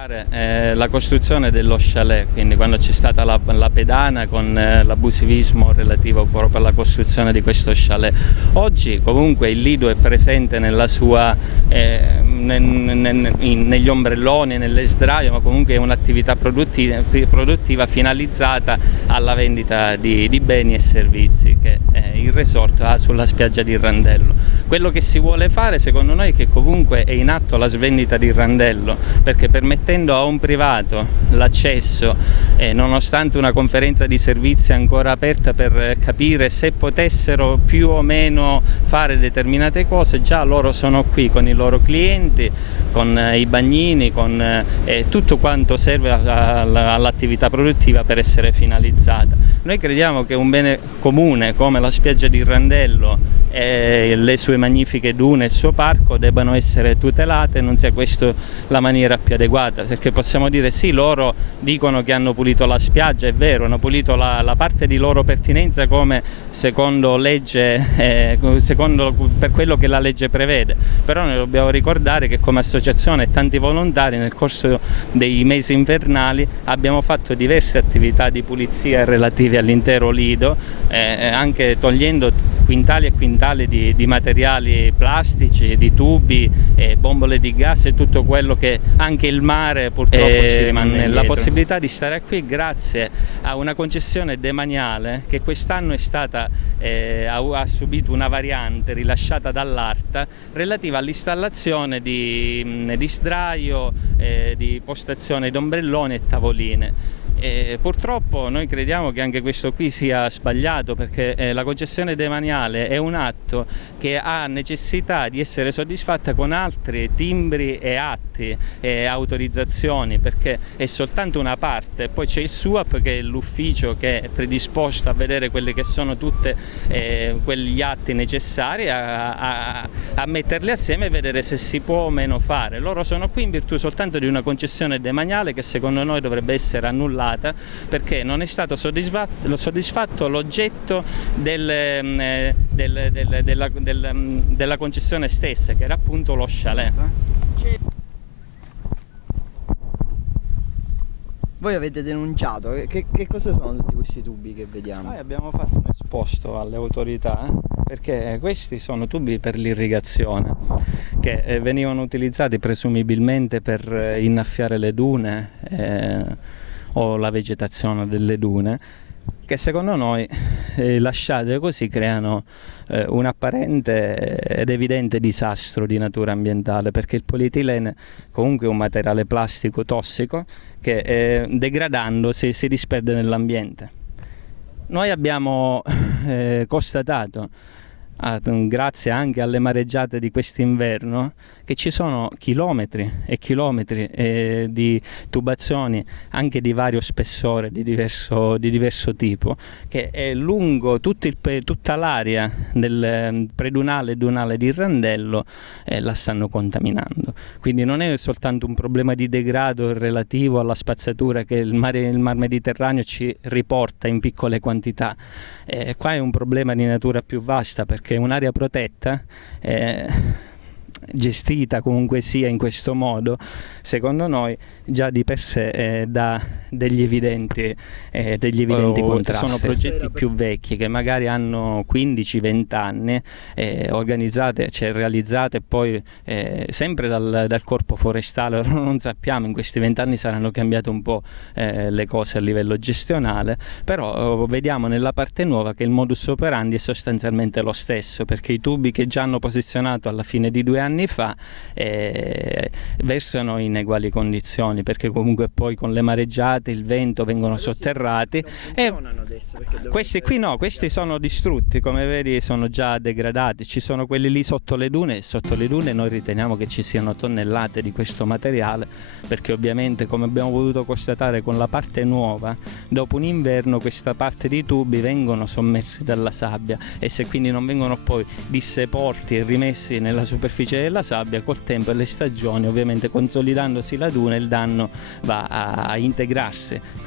La costruzione dello chalet, quindi quando c'è stata la pedana con l'abusivismo relativo proprio alla costruzione di questo chalet. Oggi comunque il Lido è presente nella sua, negli ombrelloni, nelle sdraio, ma comunque è un'attività produttiva finalizzata alla vendita di beni e servizi che il resort ha sulla spiaggia di Randello. Quello che si vuole fare secondo noi è che comunque è in atto la svendita di Randello, perché permettendo a un privato l'accesso, nonostante una conferenza di servizi ancora aperta per capire se potessero più o meno fare determinate cose, già loro sono qui con i loro clienti, con i bagnini, con tutto quanto serve all'attività produttiva per essere finalizzata. Noi crediamo che un bene comune come la spiaggia di Randello e le sue magnifiche dune e il suo parco debbano essere tutelate, non sia questa la maniera più adeguata, perché possiamo dire sì, loro dicono che hanno pulito la spiaggia, è vero, hanno pulito la parte di loro pertinenza come secondo legge, per quello che la legge prevede, però noi dobbiamo ricordare che come associazione e tanti volontari nel corso dei mesi invernali abbiamo fatto diverse attività di pulizia relative all'intero Lido, anche togliendo quintali e quintali di materiali plastici, di tubi, bombole di gas e tutto quello che anche il mare purtroppo ci rimane indietro. La possibilità di stare qui grazie a una concessione demaniale che quest'anno è stata, ha subito una variante rilasciata dall'ARTA relativa all'installazione di sdraio, di postazione di ombrelloni e tavoline. Purtroppo noi crediamo che anche questo qui sia sbagliato, perché la concessione demaniale è un atto che ha necessità di essere soddisfatta con altri timbri e atti e autorizzazioni, perché è soltanto una parte. Poi c'è il SUAP, che è l'ufficio che è predisposto a vedere quelli che sono tutti quegli atti necessari, a metterli assieme e vedere se si può o meno fare. Loro sono qui in virtù soltanto di una concessione demaniale che secondo noi dovrebbe essere annullata, perché non è stato soddisfatto l'oggetto della concessione stessa, che era appunto lo chalet. Voi avete denunciato, che cosa sono tutti questi tubi che vediamo? Noi abbiamo fatto un esposto alle autorità, perché questi sono tubi per l'irrigazione che venivano utilizzati presumibilmente per innaffiare le dune o la vegetazione delle dune, che secondo noi lasciate così creano un apparente ed evidente disastro di natura ambientale, perché il polietilene comunque è un materiale plastico tossico che degradando si disperde nell'ambiente. Noi abbiamo constatato, grazie anche alle mareggiate di quest'inverno, che ci sono chilometri e chilometri di tubazioni anche di vario spessore, di diverso tipo, che è lungo tutta l'area del predunale e dunale di Randello la stanno contaminando. Quindi non è soltanto un problema di degrado relativo alla spazzatura che il Mar Mediterraneo ci riporta in piccole quantità. Qua è un problema di natura più vasta, perché è un'area protetta, gestita comunque sia in questo modo, secondo noi già di per sé dà degli evidenti contrasti. Sono progetti più vecchi che magari hanno 15-20 anni, organizzate, cioè realizzate poi sempre dal corpo forestale. Non sappiamo, in questi 20 anni saranno cambiate un po' le cose a livello gestionale, però vediamo nella parte nuova che il modus operandi è sostanzialmente lo stesso, perché i tubi che già hanno posizionato alla fine di 2 anni fa versano in uguali condizioni, perché comunque poi con le mareggiate, il vento, vengono sotterrati. E questi qui no, questi sono distrutti, come vedi sono già degradati. Ci sono quelli lì sotto le dune noi riteniamo che ci siano tonnellate di questo materiale, perché ovviamente, come abbiamo potuto constatare con la parte nuova, dopo un inverno questa parte di tubi vengono sommersi dalla sabbia, e se quindi non vengono poi dissepolti e rimessi nella superficie della sabbia, col tempo e le stagioni, ovviamente consolidandosi la duna, il danno va a integrarsi.